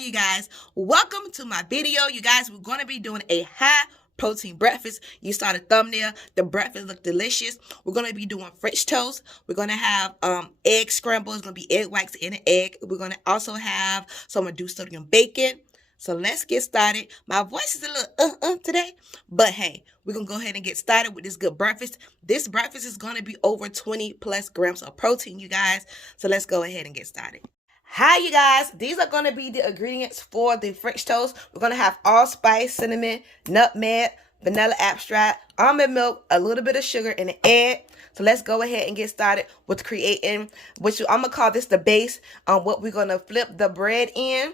you guys, welcome to my video. You guys, we're going to be doing a high protein breakfast. You saw the thumbnail. The breakfast look delicious. We're going to be doing French toast. We're going to have egg scramble. It's going to be egg whites in an egg. We're going to also have some reduced sodium bacon. So let's get started. My voice is a little today, but hey, we're going to go ahead and get started with this good breakfast. This breakfast is going to be over 20 plus grams of protein, you guys. So let's go ahead and get started. Hi, you guys. These are going to be the ingredients for the French toast. We're going to have AllSpice, cinnamon, nutmeg, vanilla extract, almond milk, a little bit of sugar, and an egg. So let's go ahead and get started with creating, which I'm going to call this the base on what we're going to flip the bread in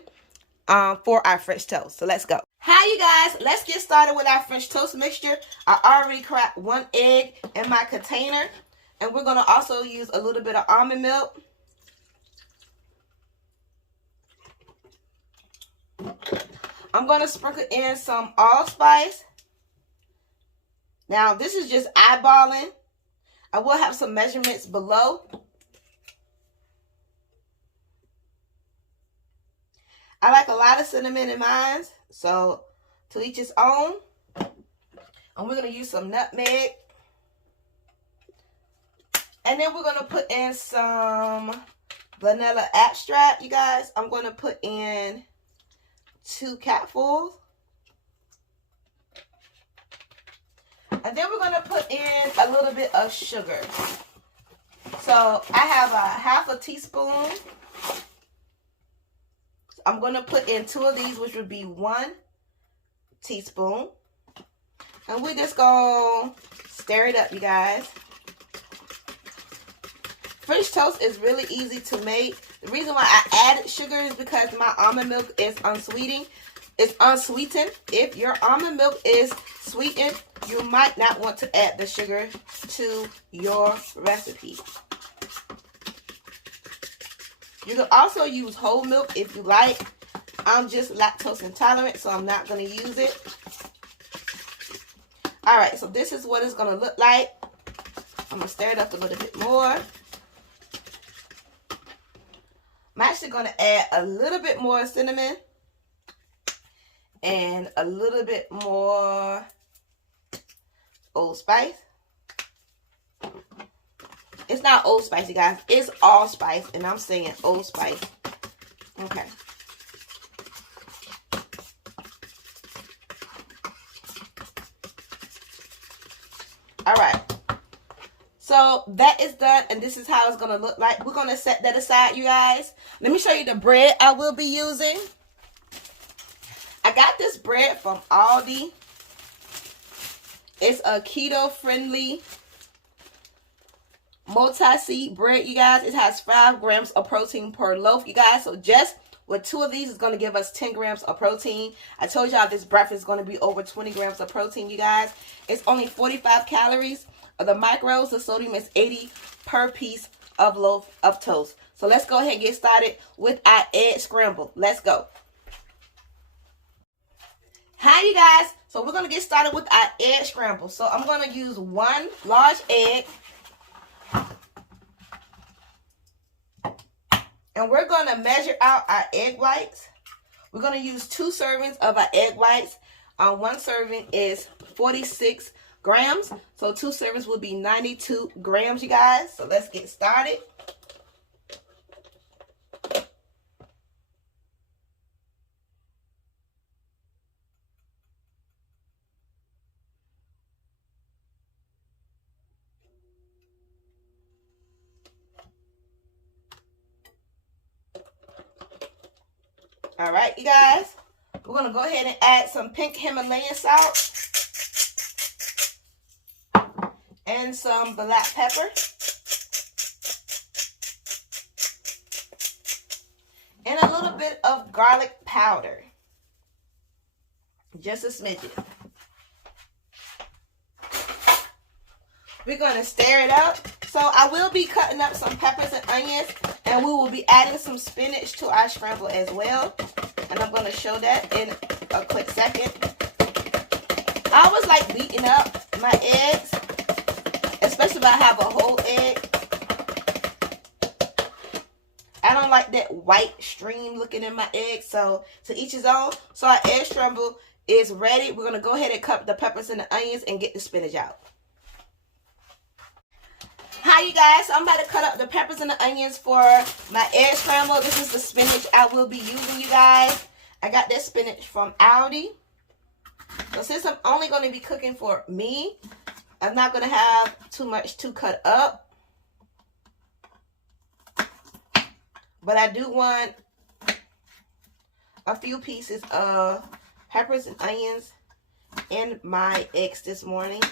for our French toast. So let's go. Hi, you guys. Let's get started with our French toast mixture. I already cracked 1 egg in my container, and we're going to also use a little bit of almond milk. I'm going to sprinkle in some AllSpice. Now, this is just eyeballing. I will have some measurements below. I like a lot of cinnamon in mine, so to each his own. And we're going to use some nutmeg. And then we're going to put in some vanilla extract, you guys. I'm going to put in 2 capfuls. And then we're going to put in a little bit of sugar. So I have a half a teaspoon. I'm going to put in 2 of these, which would be 1 teaspoon. And we're just going to stir it up, you guys. French toast is really easy to make. The reason why I added sugar is because my almond milk is unsweetened. It's unsweetened. If your almond milk is sweetened, you might not want to add the sugar to your recipe. You can also use whole milk if you like. I'm just lactose intolerant, so I'm not going to use it. Alright, so this is what it's going to look like. I'm going to stir it up a little bit more. I'm actually going to add a little bit more cinnamon and a little bit more AllSpice. It's not AllSpice, you guys. It's AllSpice, and I'm saying AllSpice. Okay. All right. So that is done, and this is how it's going to look like. We're going to set that aside, you guys. Let me show you the bread I will be using. I got this bread from Aldi. It's a keto-friendly multi-seed bread, you guys. It has 5 grams of protein per loaf, you guys. So just with 2 of these is going to give us 10 grams of protein. I told y'all this breakfast is going to be over 20 grams of protein, you guys. It's only 45 calories. The micros, the sodium is 80 per piece of loaf of toast. So let's go ahead and get started with our egg scramble. Let's go. Hi, you guys. So we're going to get started with our egg scramble. So I'm going to use 1 large egg. And we're going to measure out our egg whites. We're going to use 2 servings of our egg whites. 1 serving is 46 grams. So 2 servings will be 92 grams, you guys. So let's get started. All right, you guys. We're going to go ahead and add some pink Himalayan salt. And some black pepper. And a little bit of garlic powder. Just a smidgen. We're going to stir it up. So I will be cutting up some peppers and onions. And we will be adding some spinach to our scramble as well. And I'm going to show that in a quick second. I always like beating up my eggs, especially if I have a whole egg. I don't don't like that white stream looking in my eggs. So to each his own. So our egg scramble is ready. We're going to go ahead and cut the peppers and the onions and get the spinach out. Hi you guys, so I'm about to cut up the peppers and the onions for my egg scramble. This is the spinach I will be using, you guys. I got this spinach from Aldi. So since I'm only going to be cooking for me, I'm not going to have too much to cut up. But I do want a few pieces of peppers and onions in my eggs this morning.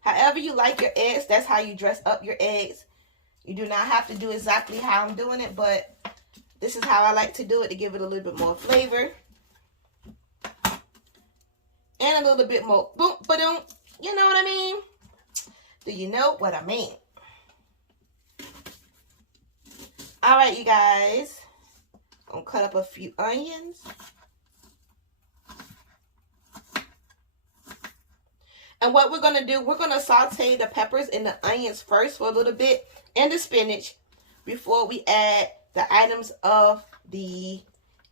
However you like your eggs, that's how you dress up your eggs. You do not have to do exactly how I'm doing it, but this is how I like to do it to give it a little bit more flavor. And a little bit more boom, ba-doom. You know what I mean? Do you know what I mean? Alright, you guys. I'm going to cut up a few onions. And what we're going to do, we're going to saute the peppers and the onions first for a little bit and the spinach before we add the items of the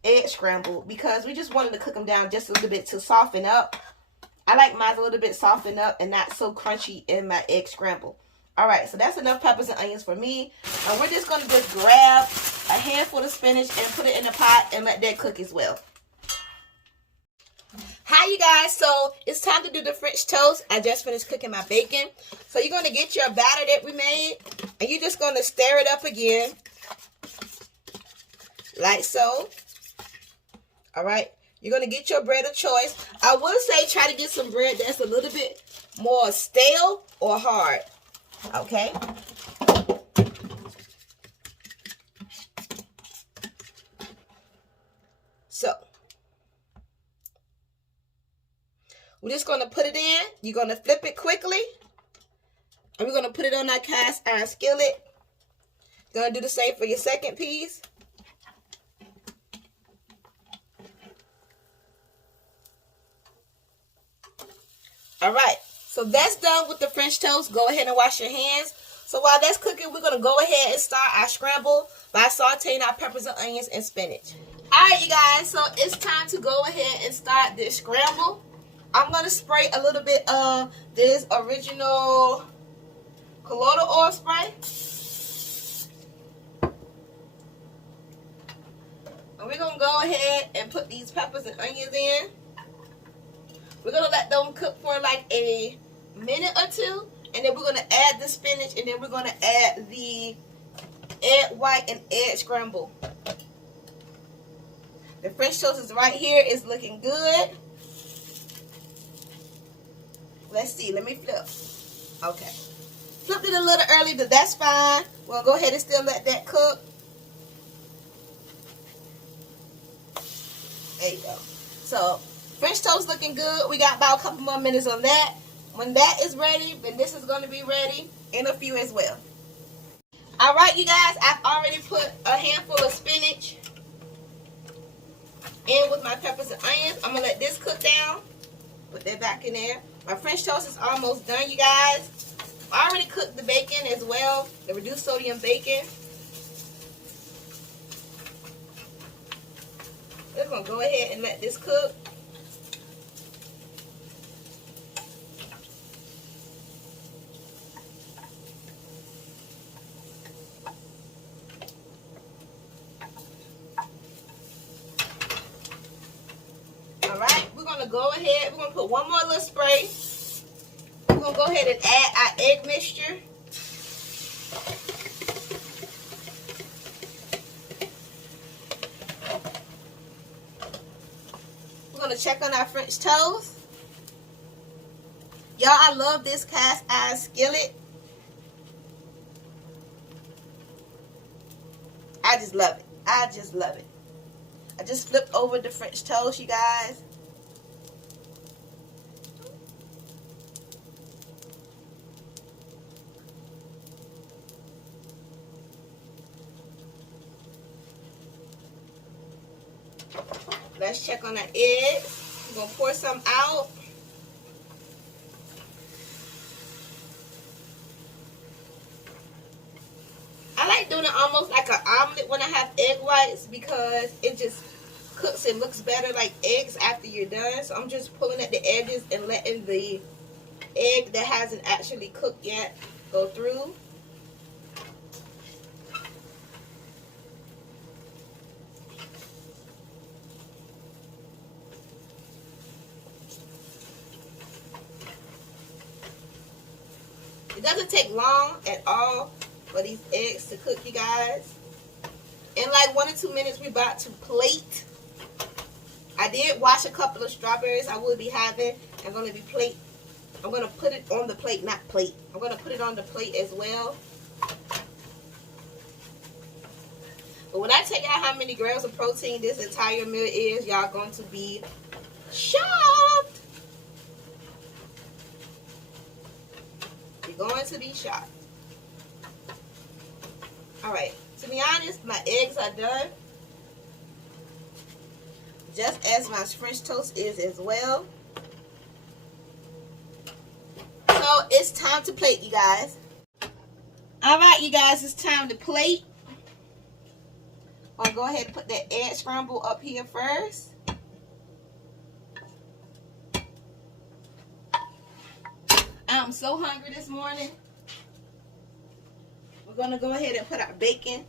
egg scramble, because we just wanted to cook them down just a little bit to soften up. I like mine a little bit softened up and not so crunchy in my egg scramble. All right, so that's enough peppers and onions for me. And we're just going to just grab a handful of spinach and put it in the pot and let that cook as well. Hi you guys, so it's time to do the French toast. I just finished cooking my bacon. So you're going to get your batter that we made and you're just going to stir it up again. Like so. All right, you're going to get your bread of choice. I would say try to get some bread that's a little bit more stale or hard. Okay. So we're just going to put it in. You're going to flip it quickly. And we're going to put it on that cast iron skillet. You're going to do the same for your second piece. All right. So that's done with the French toast. Go ahead and wash your hands. So while that's cooking, we're going to go ahead and start our scramble by sauteing our peppers and onions and spinach. All right, you guys. So it's time to go ahead and start this scramble. I'm going to spray a little bit of this original colloidal oil spray. And we're going to go ahead and put these peppers and onions in. We're going to let them cook for like a minute or two. And then we're going to add the spinach. And then we're going to add the egg white and egg scramble. The French toast is right here. It's looking good. Let's see. Let me flip. Okay. Flipped it a little early, but that's fine. We'll go ahead and still let that cook. There you go. So, French toast looking good. We got about a couple more minutes on that. When that is ready, then this is going to be ready in a few as well. Alright, you guys. I've already put a handful of spinach in with my peppers and onions. I'm going to let this cook down. Put that back in there. My French toast is almost done, you guys. I already cooked the bacon as well, the reduced sodium bacon. We're going to go ahead and let this cook. Alright, we're going to go ahead, we're going to put one more little spray. We're going to go ahead and add our egg mixture. We're going to check on our French toast. Y'all, I love this cast iron skillet. I just love it. I just love it. I just flipped over the French toast, you guys. Let's check on our eggs. We're going to pour some out. I like doing it almost sides because it just cooks and looks better like eggs after you're done. So I'm just pulling at the edges and letting the egg that hasn't actually cooked yet go through. It doesn't take long at all for these eggs to cook, you guys. In like 1 or 2 minutes, we're about to plate. I did wash a couple of strawberries I will be having. I'm going to put it on the plate, not plate. I'm going to put it on the plate as well. But when I tell y'all how many grams of protein this entire meal is, y'all going to be shocked. You're going to be shocked. Alright, to be honest, my eggs are done. Just as my French toast is as well. So it's time to plate, you guys. Alright, you guys, it's time to plate. I'll go ahead and put that egg scramble up here first. I'm so hungry this morning. We're going to go ahead and put our bacon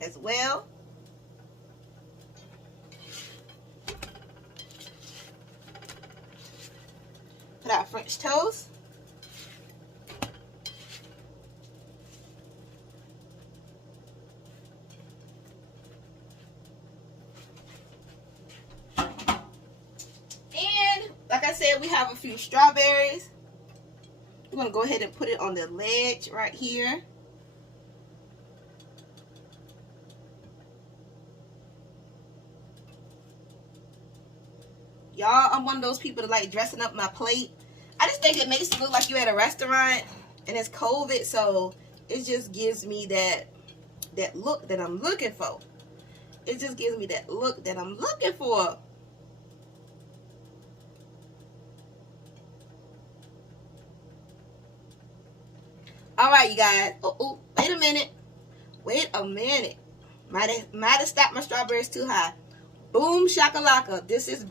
as well. Put our French toast. Like I said, we have a few strawberries. We're going to go ahead and put it on the ledge right here. Y'all, I'm one of those people that like dressing up my plate. I just think it makes it look like you're at a restaurant and it's COVID, so it just gives me that look that I'm looking for. It just gives me that look that I'm looking for. Alright, you guys. Oh, wait a minute. Wait a minute. Might have stopped my strawberries too high. Boom shakalaka. This is